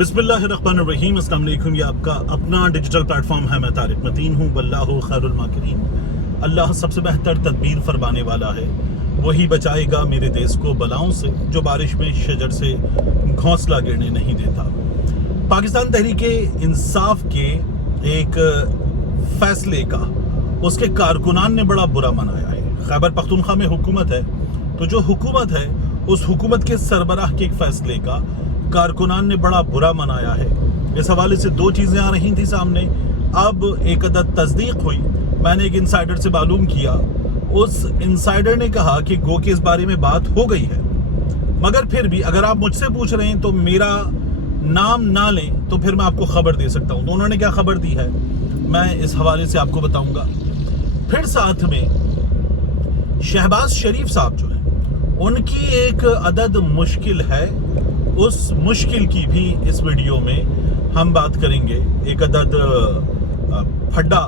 बिस्मिल्लाहिर्रहमानिर्रहीम। अस्सलाम वालेकुम। ये आपका अपना डिजिटल प्लेटफॉर्म है। मैं तारिक मतीन हूँ। वल्लाहु खैरुल माकिरीन। अल्लाह सबसे बेहतर तदबीर फरमाने वाला है। वही बचाएगा मेरे देश को बलाओं से, जो बारिश में शजर से घोंसला गिरने नहीं देता। पाकिस्तान तहरीके इंसाफ के एक फैसले का उसके कारकुनान ने बड़ा बुरा मनाया है। खैबर पख्तूनख्वा में हुकूमत है, तो जो हुकूमत है उस हुकूमत के सरबराह के एक फैसले का कारकुनान ने बड़ा बुरा मनाया है। इस हवाले से दो चीज़ें आ रही थी सामने। अब एक अदद तस्दीक हुई। मैंने एक इंसाइडर से मालूम किया, उस इंसाइडर ने कहा कि गो के इस बारे में बात हो गई है, मगर फिर भी अगर आप मुझसे पूछ रहे हैं तो मेरा नाम ना लें तो फिर मैं आपको खबर दे सकता हूं। तो उन्होंने क्या खबर दी है मैं इस हवाले से आपको बताऊंगा। फिर साथ में शहबाज शरीफ साहब जो है उनकी एक अदद मुश्किल है, उस मुश्किल की भी इस वीडियो में हम बात करेंगे। एक अदद फड्डा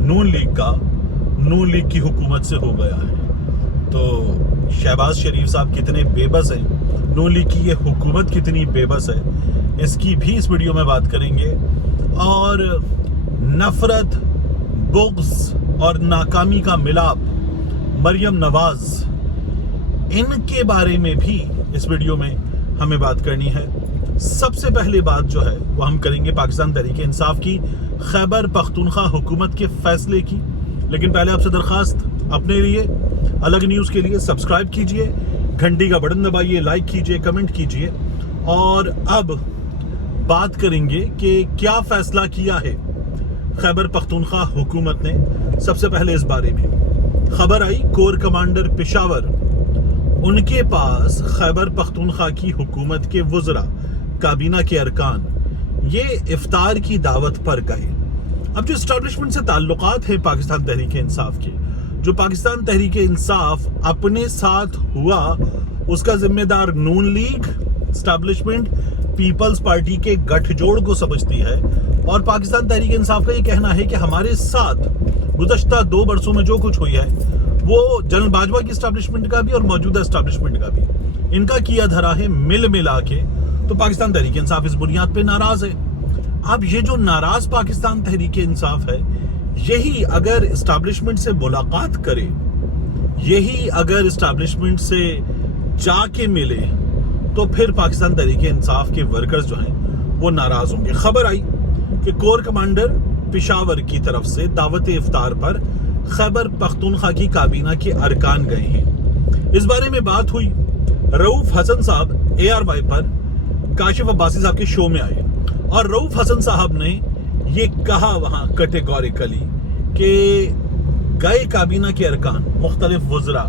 नून लीग की हुकूमत से हो गया है। तो शहबाज शरीफ साहब कितने बेबस हैं, नून लीग की ये हुकूमत कितनी बेबस है, इसकी भी इस वीडियो में बात करेंगे। और नफरत, बुग़्ज़ और नाकामी का मिलाप मरियम नवाज, इनके बारे में भी इस वीडियो में हमें बात करनी है। सबसे पहले बात जो है वो हम करेंगे पाकिस्तान तहरीक इंसाफ की खैबर पख्तूनख्वा हुकूमत के फैसले की। लेकिन पहले आपसे दरख्वास्त, अपने लिए अलग न्यूज़ के लिए सब्सक्राइब कीजिए, घंटी का बटन दबाइए, लाइक कीजिए, कमेंट कीजिए। और अब बात करेंगे कि क्या फैसला किया है खैबर पख्तूनख्वा हुकूमत ने। सबसे पहले इस बारे में खबर आई, कोर कमांडर पेशावर, उनके पास खैबर पख्तूनख्वा की हुकूमत के वज़रा, काबीना के अरकान ये इफ्तार की दावत पर गए। अब जो इस्टेब्लिशमेंट से ताल्लुकात हैं पाकिस्तान तहरीक इंसाफ के, जो पाकिस्तान तहरीक इंसाफ अपने साथ हुआ उसका जिम्मेदार नून लीग इस्टेब्लिशमेंट पीपल्स पार्टी के गठजोड़ को समझती है। और पाकिस्तान तहरीक इंसाफ का ये कहना है कि हमारे साथ गुज़श्ता 2 बरसों में जो कुछ हुई है वो जनरल बाजवा की इस्टेब्लिशमेंट का भी और मौजूदा इस्टेब्लिशमेंट का भी इनका किया धरा है मिल मिला के। तो पाकिस्तान तहरीक इंसाफ इस बुनियाद पे नाराज है। अब ये जो नाराज पाकिस्तान तहरीक इंसाफ है, यही अगर इस्टेब्लिशमेंट से मुलाकात करे, यही अगर इस्टेब्लिशमेंट से जाके मिले, तो फिर पाकिस्तान तहरीक इंसाफ के वर्कर्स जो हैं वो नाराज होंगे। खबर आई कि कोर कमांडर पेशावर की तरफ से दावत इफ्तार पर खैबर पख्तूनख्वा की काबीना के अरकान गए हैं। इस बारे में बात हुई। रऊफ हसन साहब ARY पर काशिफ अब्बासी साहब के शो में आए और रऊफ हसन साहब ने ये कहा वहां कैटेगोरिकली कि गए काबीना के अरकान मुख्तलिफ वज़रा,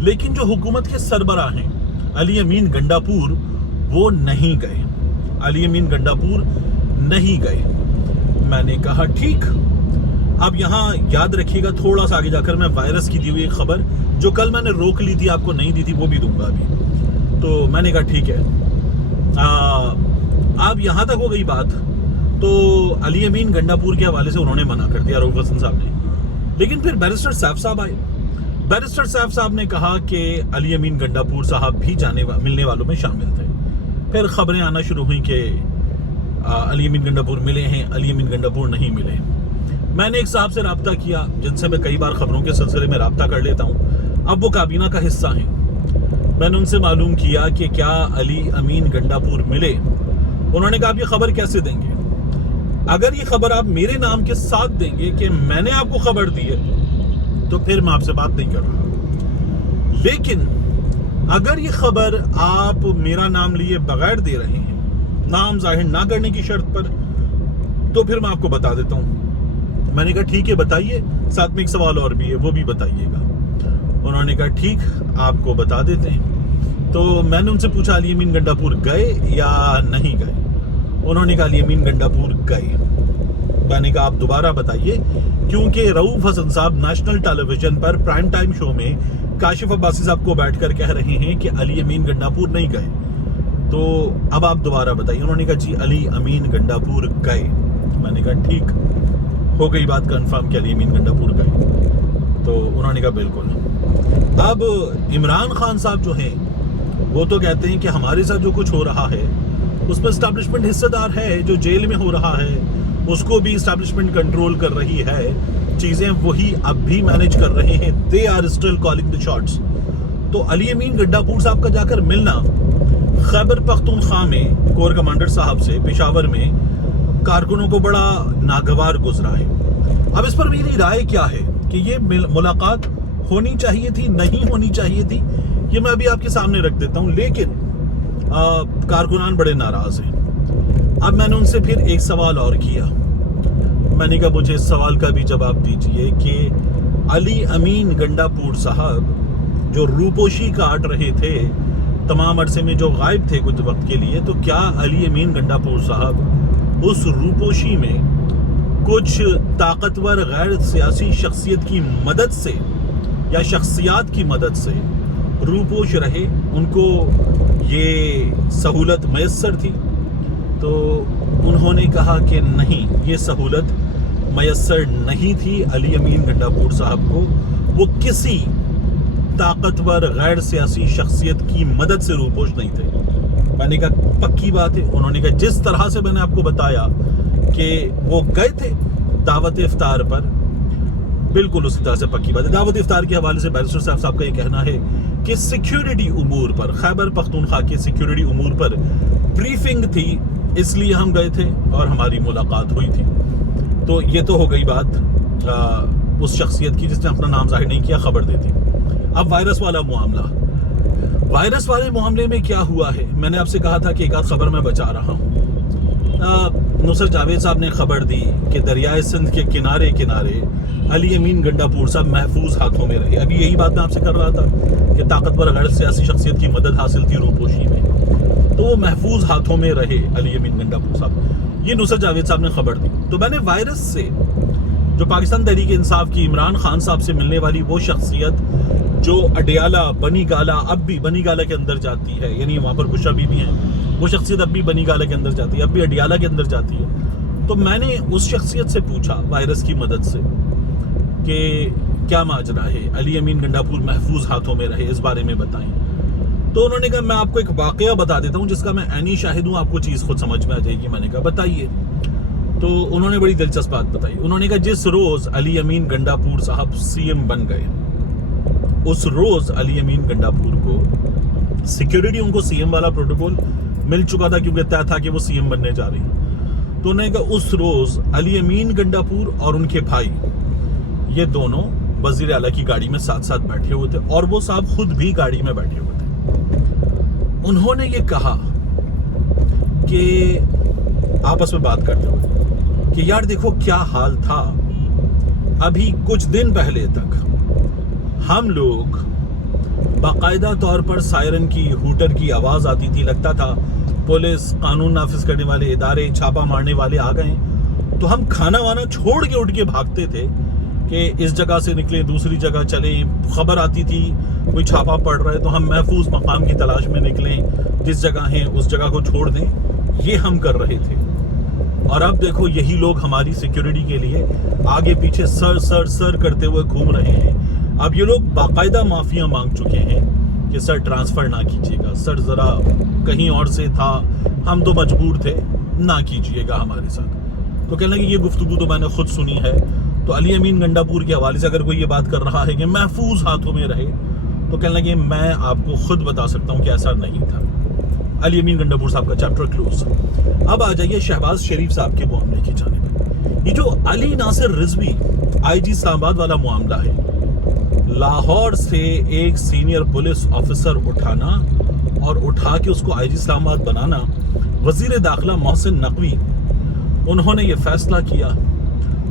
लेकिन जो हुकूमत के सरबराह हैं अली अमीन गंडापुर वो नहीं गए। अली अमीन गंडापुर नहीं गए। मैंने कहा ठीक। अब यहाँ याद रखिएगा, थोड़ा सा आगे जाकर मैं वायरस की दी हुई एक खबर जो कल मैंने रोक ली थी, आपको नहीं दी थी, वो भी दूंगा अभी। तो मैंने कहा ठीक है। अब यहाँ तक हो गई बात, तो अली अमीन गंडापुर के हवाले से उन्होंने मना कर दिया रऊफ हसन साहब ने। लेकिन फिर बैरिस्टर सैफ साहब आए। बैरिस्टर सैफ साहब ने कहा कि अली अमीन गंडापुर साहब भी मिलने वालों में शामिल थे। फिर खबरें आना शुरू हुई कि अली अमीन गंडापुर मिले हैं, अली अमीन गंडापुर नहीं मिले। मैंने एक साहब से रब्ता किया जिनसे मैं कई बार खबरों के सिलसिले में रब्ता कर लेता हूँ, अब वो काबीना का हिस्सा हैं। मैंने उनसे मालूम किया कि क्या अली अमीन गंडापुर मिले। उन्होंने कहा आप ये खबर कैसे देंगे? अगर ये खबर आप मेरे नाम के साथ देंगे कि मैंने आपको खबर दी है तो फिर मैं आपसे बात नहीं कर रहा। लेकिन अगर ये खबर आप मेरा नाम लिए बगैर दे रहे हैं, नाम जाहिर ना करने की शर्त पर, तो फिर मैं आपको बता देता हूँ। मैंने कहा ठीक है बताइए, साथ में एक सवाल और भी है वो भी बताइएगा। उन्होंने कहा ठीक, आपको बता देते हैं। तो मैंने उनसे पूछा अली अमीन गंडापुर गए या नहीं गए? उन्होंने कहा अली अमीन गंडापुर गए। मैंने कहा आप दोबारा बताइए, क्योंकि रऊफ हसन साहब नेशनल टेलीविजन पर प्राइम टाइम शो में काशिफ अब्बासी साहब को बैठकर कह रहे हैं कि अली अमीन गंडापुर नहीं गए, तो अब आप दोबारा बताइए। उन्होंने कहा जी अली अमीन गंडापुर गए। मैंने कहा ठीक, हो गई बात कंफर्म कि अली अमीन गंडापुर गए। तो उन्होंने कहा बिल्कुल। अब इमरान खान साहब जो हैं वो तो कहते हैं कि हमारे साथ जो कुछ हो रहा है اس میں اسٹیبلشمنٹ حصہ دار ہے. جو جیل میں ہو رہا ہے اس کو بھی اسٹیبلشمنٹ کنٹرول کر رہی ہے. چیزیں وہی اب بھی مینج کر رہے ہیں. They are still calling the shots. تو علی امین گڈا پور صاحب کا جا کر ملنا خیبر پختونخوا میں کور کمانڈر صاحب سے پشاور میں کارکنوں کو بڑا ناگوار گزرا ہے. اب اس پر میری رائے کیا ہے کہ یہ ملاقات ہونی چاہیے تھی, نہیں ہونی چاہیے تھی, یہ میں ابھی آپ کے سامنے رکھ دیتا ہوں. لیکن کارکنان بڑے ناراض ہیں. اب میں نے ان سے پھر ایک سوال اور کیا. میں نے کہا مجھے اس سوال کا بھی جواب دیجئے کہ علی امین گنڈا پور صاحب جو روپوشی کاٹ رہے تھے تمام عرصے میں, جو غائب تھے کچھ وقت کے لیے, تو کیا علی امین گنڈا پور صاحب اس روپوشی میں کچھ طاقتور غیر سیاسی شخصیت کی مدد سے یا شخصیات کی مدد سے روپوش رہے, ان کو یہ سہولت میسر تھی؟ تو انہوں نے کہا کہ نہیں, یہ سہولت میسر نہیں تھی علی امین گنڈا پور صاحب کو. وہ کسی طاقتور غیر سیاسی شخصیت کی مدد سے روپوش نہیں تھے. میں نے کہا پکی بات ہے. انہوں نے کہا جس طرح سے میں نے آپ کو بتایا کہ وہ گئے تھے دعوت افطار پر, بالکل اسی طرح سے پکی بات ہے. دعوت افطار کے حوالے سے بیرسٹر صاحب کا یہ کہنا ہے کہ سیکیورٹی امور پر, خیبر پختونخوا کے سیکیورٹی امور پر بریفنگ تھی, اس لیے ہم گئے تھے اور ہماری ملاقات ہوئی تھی. تو یہ تو ہو گئی بات اس شخصیت کی جس نے اپنا نام ظاہر نہیں کیا, خبر دیتی. اب وائرس والا معاملہ, وائرس والے معاملے میں کیا ہوا ہے؟ میں نے آپ سے کہا تھا کہ ایک آدھ خبر میں بچا رہا ہوں. نصرت جاوید صاحب نے خبر دی کہ دریائے سندھ کے کنارے کنارے علی امین گنڈا پور صاحب محفوظ ہاتھوں میں رہے. ابھی یہی بات میں آپ سے کر رہا تھا کہ طاقتور غیر سیاسی شخصیت کی مدد حاصل تھی روپوشی میں, تو وہ محفوظ ہاتھوں میں رہے علی امین گنڈا پور صاحب. یہ نصرت جاوید صاحب نے خبر دی. تو میں نے وائرس سے, جو پاکستان تحریک انصاف کی عمران خان صاحب سے ملنے والی وہ شخصیت جو اڈیالہ بنی گالا, اب بھی بنی گالا کے اندر جاتی ہے, یعنی وہاں پر کچھ ابھی بھی ہیں, وہ شخصیت اب بھی بنی گالا کے اندر جاتی ہے, اب بھی اڈیالہ کے اندر جاتی ہے. تو میں نے اس شخصیت سے پوچھا وائرس کی مدد سے کہ کیا ماجرا ہے, علی امین گنڈا پور محفوظ ہاتھوں میں رہے, اس بارے میں بتائیں. تو انہوں نے کہا میں آپ کو ایک واقعہ بتا دیتا ہوں جس کا میں عینی شاہد ہوں, آپ کو چیز خود سمجھ میں آ جائے گی. میں نے کہا بتائیے. تو انہوں نے بڑی دلچسپ بات بتائی. انہوں نے کہا جس روز علی امین گنڈا پور صاحب سی ایم بن گئے, اس روز علی امین گنڈا پور کو سیکیورٹی, ان کو سی ایم والا پروٹوکول مل چکا تھا کیونکہ طے تھا کہ وہ سی ایم بننے جا رہی. تو انہوں نے کہا اس روز علی امین گنڈا پور اور ان کے بھائی, یہ دونوں وزیر اعلیٰ کی گاڑی میں ساتھ ساتھ بیٹھے ہوئے تھے, اور وہ صاحب خود بھی گاڑی میں بیٹھے ہوئے تھے. انہوں نے یہ کہا کہ آپس میں بات کرتے ہوئے کہ یار دیکھو کیا حال تھا, ابھی کچھ دن پہلے تک ہم لوگ باقاعدہ طور پر سائرن کی, ہوٹر کی آواز آتی تھی, لگتا تھا پولیس, قانون نافذ کرنے والے ادارے, چھاپا مارنے والے آ گئے, تو ہم کھانا وانا چھوڑ کے اٹھ کے بھاگتے تھے کہ اس جگہ سے نکلیں دوسری جگہ چلیں. خبر آتی تھی کوئی چھاپا پڑ رہا ہے تو ہم محفوظ مقام کی تلاش میں نکلیں, جس جگہ ہیں اس جگہ کو چھوڑ دیں. یہ ہم کر رہے تھے. اور اب دیکھو یہی لوگ ہماری سیکیورٹی کے لیے آگے پیچھے سر کرتے ہوئے گھوم رہے ہیں. اب یہ لوگ باقاعدہ معافیاں مانگ چکے ہیں کہ سر ٹرانسفر نہ کیجیے گا, سر ذرا کہیں اور سے تھا, ہم تو مجبور تھے, نہ کیجیے گا ہمارے ساتھ. تو کہنے لگے یہ گفتگو تو میں نے خود سنی ہے. تو علی امین گنڈا پور کے حوالے سے اگر کوئی یہ بات کر رہا ہے کہ محفوظ ہاتھوں میں رہے, تو کہنے لگے میں آپ کو خود بتا سکتا ہوں کہ ایسا نہیں تھا. علی امین گنڈا پور صاحب کا چیپٹر کلوز. اب آ جائیے شہباز شریف صاحب کے معاملے کی جانب. یہ جو علی ناصر رضوی آئی جی اسلام آباد والا معاملہ ہے, لاہور سے ایک سینئر پولیس آفیسر اٹھانا اور اٹھا کے اس کو آئی جی اسلام آباد بنانا, وزیر داخلہ محسن نقوی انہوں نے یہ فیصلہ کیا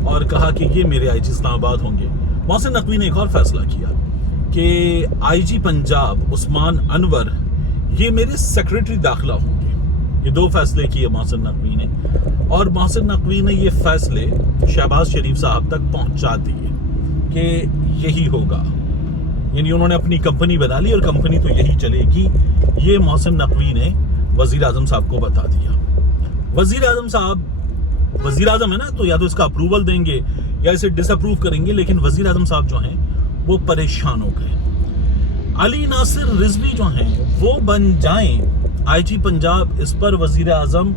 اور کہا کہ یہ میرے آئی جی اسلام آباد ہوں گے. محسن نقوی نے ایک اور فیصلہ کیا کہ آئی جی پنجاب عثمان انور یہ میرے سیکریٹری داخلہ ہوں گے. یہ دو فیصلے کیے محسن نقوی نے, اور محسن نقوی نے یہ فیصلے شہباز شریف صاحب تک پہنچا دیے کہ یہی ہوگا. یعنی انہوں نے اپنی کمپنی بنا لی اور کمپنی تو یہی چلے گی. یہ محسن نقوی نے وزیر اعظم صاحب کو بتا دیا. وزیر اعظم صاحب وزیر اعظم ہے نا, تو یا تو اس کا اپروول دیں گے یا اسے ڈس اپروو کریں گے, لیکن وزیر اعظم صاحب جو ہیں وہ پریشان ہو گئے. علی ناصر رضوی جو ہیں وہ بن جائیں IG पंजाब इस पर वजीर आजम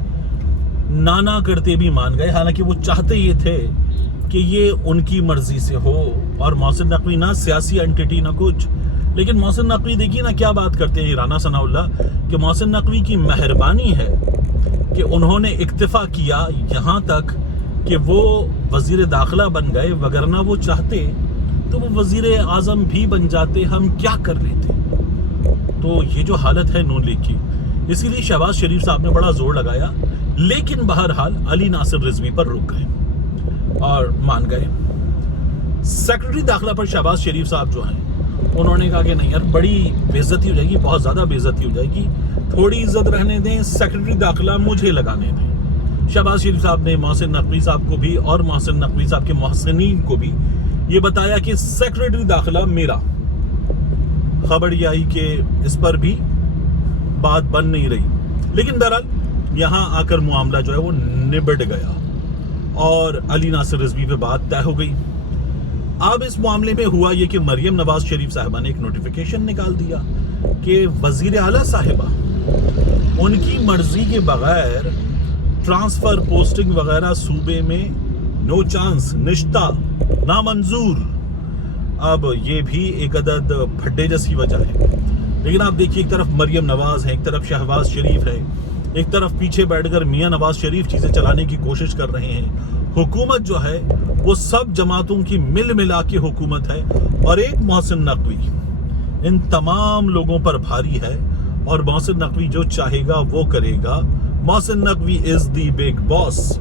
नाना करते भी मान गए, हालांकि वो चाहते ये थे कि ये उनकी मर्जी से हो और मोहसिन नकवी ना सियासी एंटिटी ना कुछ। लेकिन मोहसिन नकवी देखिए ना क्या बात करते हैं राना सनाउल्लाह कि मोहसिन नकवी की मेहरबानी है कि उन्होंने इक्तिफा किया यहाँ तक कि वो वजीर दाखिला बन गए, वगरना वो चाहते तो वो वजीर आजम भी बन जाते, हम क्या कर लेते। तो ये जो हालत है नून लीग की, इसीलिए शहबाज शरीफ साहब ने बड़ा जोर लगाया, लेकिन बहरहाल अली नासिर रिजवी पर रुक गए और मान गए। सेक्रेटरी दाखिला पर शहबाज शरीफ साहब जो हैं उन्होंने कहा कि नहीं यार, बड़ी बेइज्जती हो जाएगी, बहुत ज़्यादा बेइज्जती हो जाएगी, थोड़ी इज्जत रहने दें, सेक्रेटरी दाखिला मुझे लगाने दें। शहबाज शरीफ साहब ने मोहसिन नकवी साहब को भी और मोहसिन नकवी साहब के मोहसिनीन को भी ये बताया कि सेक्रेटरी दाखिला मेरा। खबर ये आई कि इस पर भी बात बन नहीं रही, लेकिन बहरहाल यहाँ आकर मामला जो है वो निबट गया और अली नासिर रिजवी पे बात तय हो गई। अब इस मामले में हुआ ये कि मरियम नवाज शरीफ साहिबा ने एक नोटिफिकेशन निकाल दिया कि वजीर आला साहिबा उनकी मर्जी के बगैर ट्रांसफर पोस्टिंग वगैरह सूबे में नो चांस, निश्ता, नामंजूर। अब ये भी एक अदद फड्डे जैसी वजह है। लेकिन आप देखिए, एक तरफ मरियम नवाज है, एक तरफ शहबाज शरीफ है, एक तरफ पीछे बैठकर मियां नवाज शरीफ चीजें चलाने की कोशिश कर रहे हैं। हुकूमत जो है वो सब जमातों की मिल मिला के हुकूमत है और एक मोहसिन नकवी इन तमाम लोगों पर भारी है और मोहसिन नकवी जो चाहेगा वो करेगा। Mohsin Naqvi is the big boss.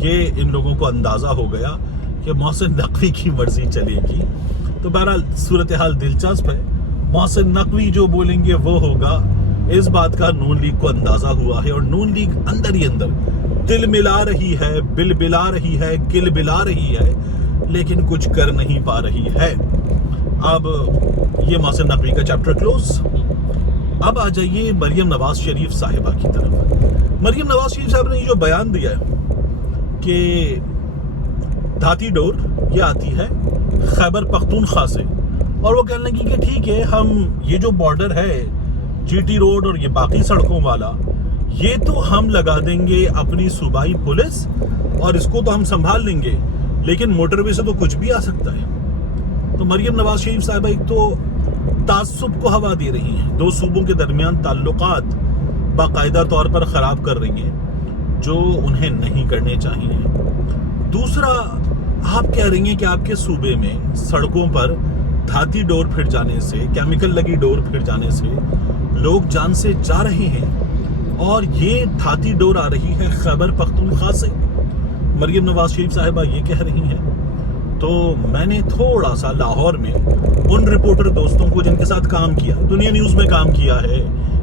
ये इन लोगों को अंदाजा हो गया कि मोहसिन नकवी की मर्जी चलेगी। तो बहरहाल सूरत हाल दिलचस्प है, मोहसिन नकवी जो बोलेंगे वो होगा, इस बात का नून लीग को अंदाजा हुआ है और नून लीग अंदर ही अंदर दिल मिला रही है, बिल बिला रही है, किल बिला रही है, लेकिन कुछ कर नहीं पा रही है। अब ये मोहसिन नकवी का चैप्टर क्लोज। अब आ जाइए मरियम नवाज शरीफ साहिबा की तरफ। मरियम नवाज शरीफ साहब ने ये जो बयान दिया है कि धाती डोर ये आती है खैबर पख्तूनख्वा से, और वो कहने लगी कि ठीक है, हम ये जो बॉर्डर है GT रोड और ये बाकी सड़कों वाला, ये तो हम लगा देंगे अपनी सूबाई पुलिस और इसको तो हम संभाल लेंगे, लेकिन मोटरवे से तो कुछ भी आ सकता है। तो मरियम नवाज शरीफ साहिबा एक तो तासुब को हवा दे रही हैं, दो सूबों के दरमियान ताल्लुकात बाकायदा तौर पर ख़राब कर रही हैं, जो उन्हें नहीं करने चाहिए। दूसरा, आप कह रही हैं कि आपके सूबे में सड़कों पर धाती डोर फिर जाने से, केमिकल लगी डोर फिर जाने से लोग जान से जा रहे हैं, और ये धाती डोर आ रही है खैबर पख्तूनख्वा से। मरियम नवाज शरीफ साहिबा ये कह रही हैं। तो मैंने थोड़ा सा लाहौर में उन रिपोर्टर दोस्तों को जिनके साथ काम किया, दुनिया न्यूज़ में काम किया है,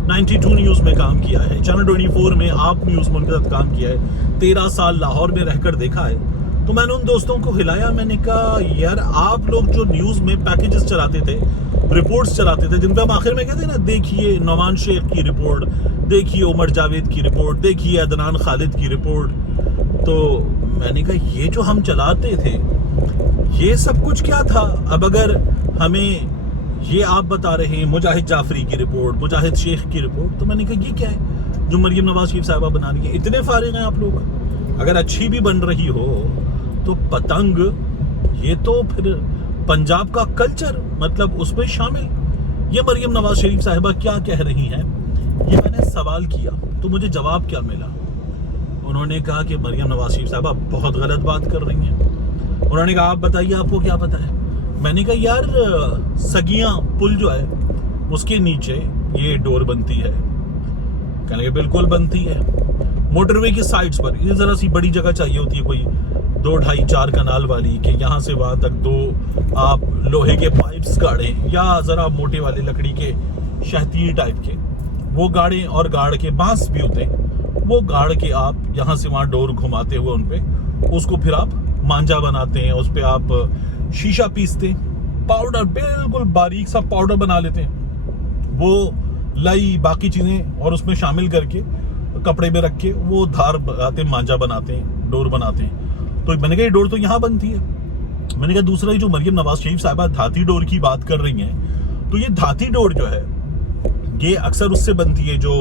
92 न्यूज़ में काम किया है, चैनल 24 में, आप न्यूज़ में उनके साथ काम किया है, 13 साल लाहौर में रहकर देखा है। तो मैंने उन दोस्तों को हिलाया, मैंने कहा यार, आप लोग जो न्यूज़ में पैकेजेस चलाते थे, रिपोर्ट्स चलाते थे, जिन पे हम आखिर में कहते हैं ना, देखिए नौमान शेख की रिपोर्ट, देखिए उमर जावेद की रिपोर्ट, देखिए अदनान खालिद की रिपोर्ट, तो मैंने कहा ये जो हम चलाते थे ये सब कुछ क्या था। अब अगर हमें ये आप बता रहे हैं मुजाहिद जाफरी की रिपोर्ट, मुजाहिद शेख की रिपोर्ट, तो मैंने कहा ये क्या है जो मरियम नवाज शरीफ साहिबा बना रही है। इतने फारिग हैं आप लोग, अगर अच्छी भी बन रही हो तो पतंग, ये तो फिर पंजाब का कल्चर, मतलब उसमें शामिल। ये मरियम नवाज शरीफ साहिबा क्या कह रही हैं, ये मैंने सवाल किया, तो मुझे जवाब क्या मिला। उन्होंने कहा कि मरियम नवाज शरीफ साहिबा बहुत गलत बात कर रही हैं। उन्होंने कहा आप बताइए, आपको क्या पता है। मैंने कहा यार, सगियां पुल जो है उसके नीचे ये डोर बनती है। कहने बिल्कुल बनती है। मोटरवे की साइड्स पर ये जरा सी बड़ी जगह चाहिए होती है, कोई 2, 2.5, 4 कनाल वाली, कि यहाँ से वहाँ तक 2 आप लोहे के पाइप्स गाड़ें, या ज़रा मोटे वाले लकड़ी के शहतीर टाइप के वो गाड़ें, और गाड़ के बांस भी होते हैं, वो गाड़ के आप यहाँ से वहाँ डोर घुमाते हुए उन पे उसको फिर आप मांझा बनाते हैं, उस पर आप शीशा पीसते हैं, पाउडर बिल्कुल बारीक सा पाउडर बना लेते हैं, वो लाई बाकी चीज़ें और उसमें शामिल करके कपड़े में रख के वो धार बनाते हैं, मांझा बनाते हैं, डोर बनाते हैं। तो मैंने कहा ये डोर तो यहाँ बनती है। मैंने कहा दूसरा, जो मरियम नवाज शरीफ साहिबा धाती डोर की बात कर रही हैं, तो ये धाती डोर जो है ये अक्सर उससे बनती है जो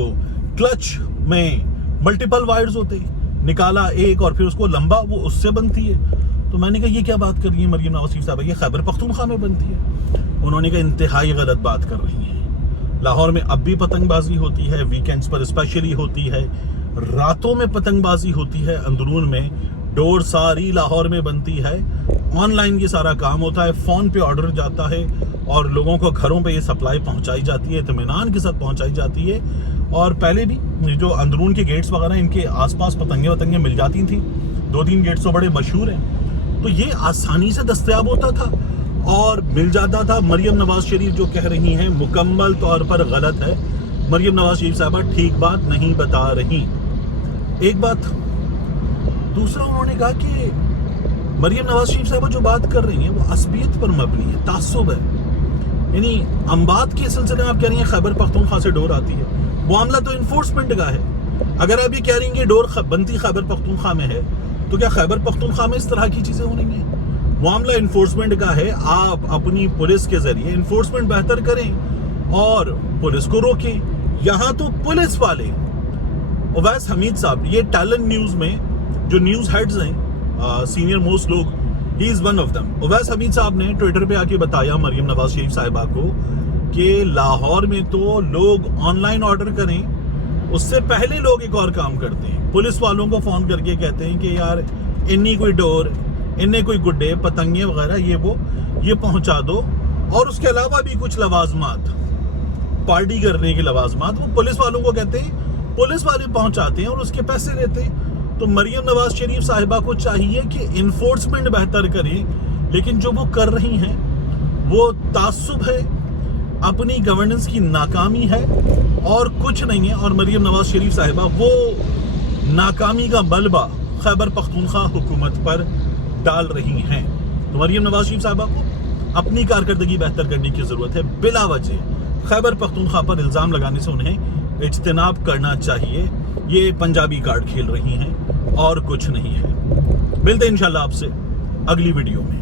क्लच में मल्टीपल वायर्स होते हैं, निकाला एक और फिर उसको लंबा, वो उससे बनती है। तो मैंने कहा ये क्या बात कर रही है मरियम नवाज शरीफ साहबा, ये खैबर पख्तूनख्वा में बनती है। उन्होंने कहा इंतहाई गलत बात कर रही हैं। लाहौर में अब भी पतंगबाजी होती है, वीकेंड्स पर स्पेशली होती है, रातों में पतंगबाजी होती है, अंदरून में डोर सारी लाहौर में बनती है। ऑनलाइन ये सारा काम होता है, फ़ोन पे ऑर्डर जाता है और लोगों को घरों पे ये सप्लाई पहुंचाई जाती है, इत्मीनान के साथ पहुंचाई जाती है। और पहले भी जो अंदरून के गेट्स वगैरह, इनके आसपास पतंगे मिल जाती थी, 2-3 गेट्स तो बड़े मशहूर हैं, तो ये आसानी से दस्तयाब होता था और मिल जाता था। मरियम नवाज शरीफ जो कह रही हैं मुकम्मल तौर पर गलत है। मरियम नवाज शरीफ साहबा ठीक बात नहीं बता रही, एक बात। दूसरा, उन्होंने कहा कि मरियम नवाज शरीफ साहबा जो बात कर रही हैं वो असबियत पर मबनी है, तासुब है। यानी अम्बात के सिलसिले में आप कह रही हैं खैबर पख्तूनख्वा से डोर आती है, मामला तो इन्फोर्समेंट का है। अगर आप ये कह रही हैं कि डोर बनती खैबर पख्तूनख्वा में है, तो क्या खैबर पख्तूनख्वा में इस तरह की चीज़ें हो रही हैं? मामला इन्फोर्समेंट का है। आप अपनी पुलिस के जरिए इन्फोर्समेंट बेहतर करें और पुलिस को रोकें। यहाँ तो पुलिस वाले, उवैस हमीद साहब, ये टैलेंट न्यूज़ में जो न्यूज़ हेड्स हैं, सीनियर मोस्ट लोग, he is one of them. Uwais Hameed साहब ने ट्विटर पे आके बताया मरियम नवाज शरीफ साहिबा को कि लाहौर में तो लोग ऑनलाइन ऑर्डर करें उससे पहले लोग एक और काम करते हैं, पुलिस वालों को फ़ोन करके कहते हैं कि यार इन्नी कोई डोर, इन्ने कोई गुड्डे, पतंगे वगैरह ये पहुंचा दो। और उसके अलावा भी कुछ लवाजमात, पार्टी करने के लवाजमात, वो पुलिस वालों को कहते हैं, पुलिस वाले पहुंचाते हैं और उसके पैसे लेते हैं। तो मरियम नवाज शरीफ साहिबा को चाहिए कि इन्फोर्समेंट बेहतर करें, लेकिन जो वो कर रही हैं वो तासुब है, अपनी गवर्नेंस की नाकामी है और कुछ नहीं है। और मरियम नवाज शरीफ साहिबा वो नाकामी का मलबा खैबर पख्तूनख्वा हुकूमत पर डाल रही हैं। तो मरियम नवाज शरीफ साहिबा को अपनी कारकर्दगी बेहतर करने की ज़रूरत है। बिला वजह खैबर पख्तूनख्वा पर इल्ज़ाम लगाने से उन्हें इज्तनाब करना चाहिए। ये पंजाबी कार्ड खेल रही हैं और कुछ नहीं है। मिलते हैं इंशाल्लाह आपसे अगली वीडियो में।